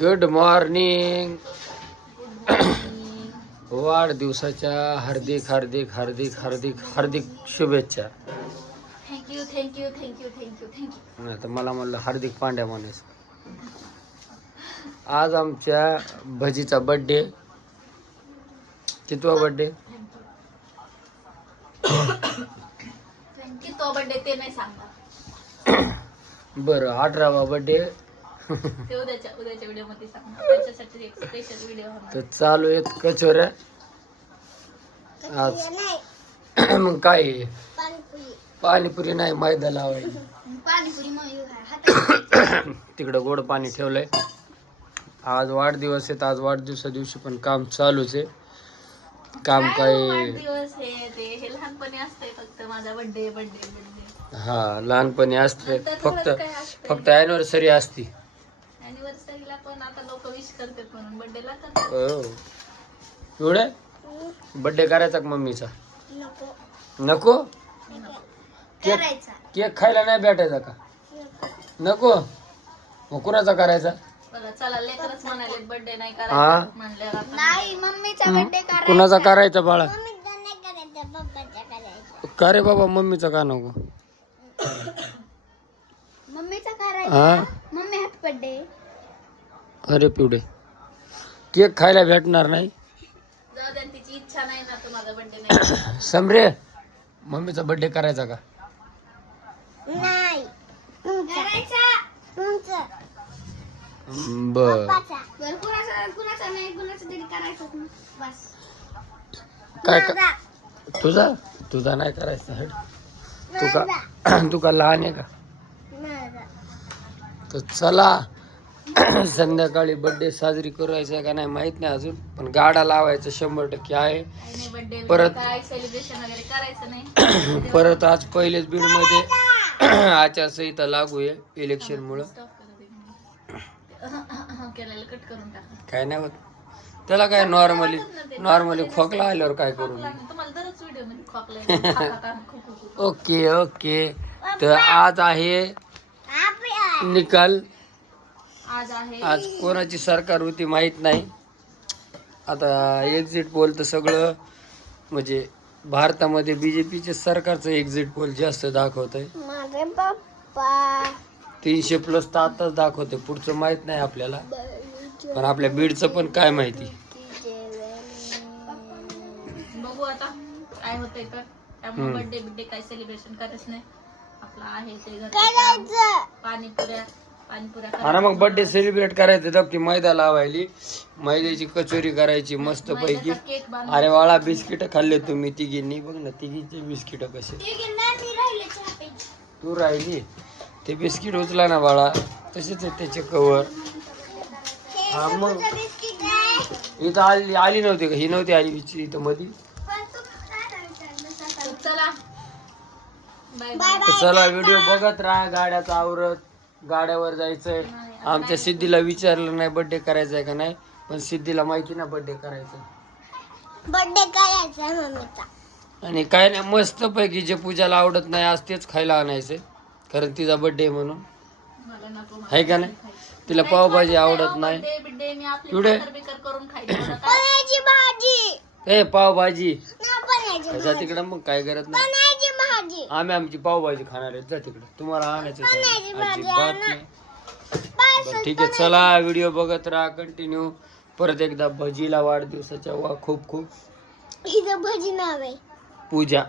Good morning वाढदिवसाच्या हार्दिक हार्दिक हार्दिक हार्दिक हार्दिक शुभेच्छा. Thank you thank you thank you thank you thank you नाही तर मला म्हणलं हार्दिक पांड्या म्हणायचं. आज आमच्या भजीचा बड्डे कितवा बड्डे तो बर्थडे ते नाही सांगणार. बरं अठरावा बड्डे ते उद्याच्या उद्याच्या व्हिडिओमध्ये सांगणार. त्याच्यासाठी एक स्पेशल व्हिडिओ तर चालू आहेत कचोऱ्या. आज. मग काय? आहे? पाणीपुरी नाही मैदा लावायची. पाणीपुरी मग तिकडं गोड पाणी ठेवलंय. आज वाढदिवस आहेत आज वाढदिवसा दिवशी पण काम चालूच आहे. काम काय दिवस हे ते हे लहानपणी असते फक्त माझा बर्थडे बर्थडे बर्थडे हा लहानपणी असते फक्त. फक्त अॅनिव्हर्सरी असती. अॅनिव्हर्सरीला पण आता लोक विश करतात म्हणून. बर्थडेला करतात. हो. एवढे? बड्डे करायचा का मम्मीचा? नको. केक करायचा. केक खायला नाही भेटायचा का? नको? मग कुणाचा करायचा? बघा चला लेकरच म्हणाले बर्थडे नाही हा. करायचा म्हणल्यावर आपण नाही मम्मीचा बर्थडे कुणाचा करायचा बाळा? का रे बाबा मम्मीचा का नको? मम्मीचा करायचा? हा? मम्मी हॅपी बर्थडे अरे पिवडे. केक खायला भेटणार नाही. जाऊ द्या तिची इच्छा नाही ना तर माझा बर्थडे नाही. समरे मम्मीचा बर्थडे करायचा का? नाही. करायचा. बर. बरं कुणाचा कुणाचा नाही कुणाचा तरी करायचं बस. काय का तुझा? तुझा नाही करायचा. हट. तू का तू का लहान आहे का? तर चला. संध्याकाळी बर्थडे साजरी करायचा का नाही माहीत नाही अजून पण गाडा लावायचं शंभर टक्के आहे. बर्थडे परत- काय सेलिब्रेशन वगैरे करायचं नाही. परत आज पहिलेच बीडमध्ये आचारसंहिता लागू आहे इलेक्शन मुळे. Stop करू दे. केलेलं कट करून टाका. काय नाही होत. त्याला काय नॉर्मली नॉर्मली खोकला आल्यावर काय करू? Okay okay. तर आज आहे निकाल आज आहे. आज कोणाची सरकार होती माहीत नाही. आता एक्झिट पोल तर सगळं म्हणजे भारतामध्ये बीजेपीचे सरकारचं एक्झिट पोल जास्त दाखवत आहे तीनशे प्लस तर आताच दाखवते पुढचं माहीत नाही आपल्याला. पण आपल्या बीडचं पण काय माहिती? बघू आता काय होतंय तर. त्यामुळे. बर्थडे बिड्डे काय सेलिब्रेशन करायचं नाही. आपलं आहे ते आणि मग बर्थडे सेलिब्रेट करायचं ती मैदा लावायली. मैद्याची कचोरी करायची मस्त पैकी. अरे वाळा बिस्किट खाल्ले तुम्ही तिघींनी. बघ ना तिघींचे बिस्किट कसे. तू राहिली? ते बिस्किट उचला ना बाळा. तसेच आहे त्याचे कवर हा मग. इथं आली आली नव्हती का? ही नव्हती आली बिचारी इथं मधी. चला. Bye bye. तर चला व्हिडिओ बघत राहा गाड्याचा आवरत. गाड्यावर जायचंय. आमच्या सिद्धीला विचारलं नाही बर्थडे करायचा आहे का नाही? पण सिद्धीला माहिती ना बर्थडे करायचा बर्थडे करायचा मम्मीचा. आणि काय नाही मस्त पैकी जे पूजाला आवडत नाही आज तेच खायला आणायचंय. कारण तिचा बर्थडे म्हणून. मला नको आहे का नाही? तिला पावभाजी आवडत नाही. बर्थडे बिड्डे मी आपली एवढे? खातर बिकर करून खायची. मला काय? पनीरची भाजी. ए पावभाजी. ना पनीरची तिकडं मग काय करत नाही. पनीरची भाजी. आम्ही आमची पावभाजी खाणार आहेत. जा तिकडं. तुम्हाला आणायचं अजिबात. नाही. बरं, ठीक आहे. चला व्हिडिओ बघत राहा कंटिन्यू परत एकदा भजीला वाढदिवसाच्या वा खूप खूप इथं भजी नाव आहे. पूजा.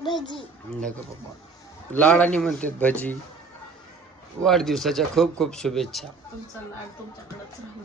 भजी. नका पप्पा लाडानी म्हणते भजी. वाढदिवसाच्या खूप खूप शुभेच्छा. तुमचा लाड तुमच्याकडेच राहू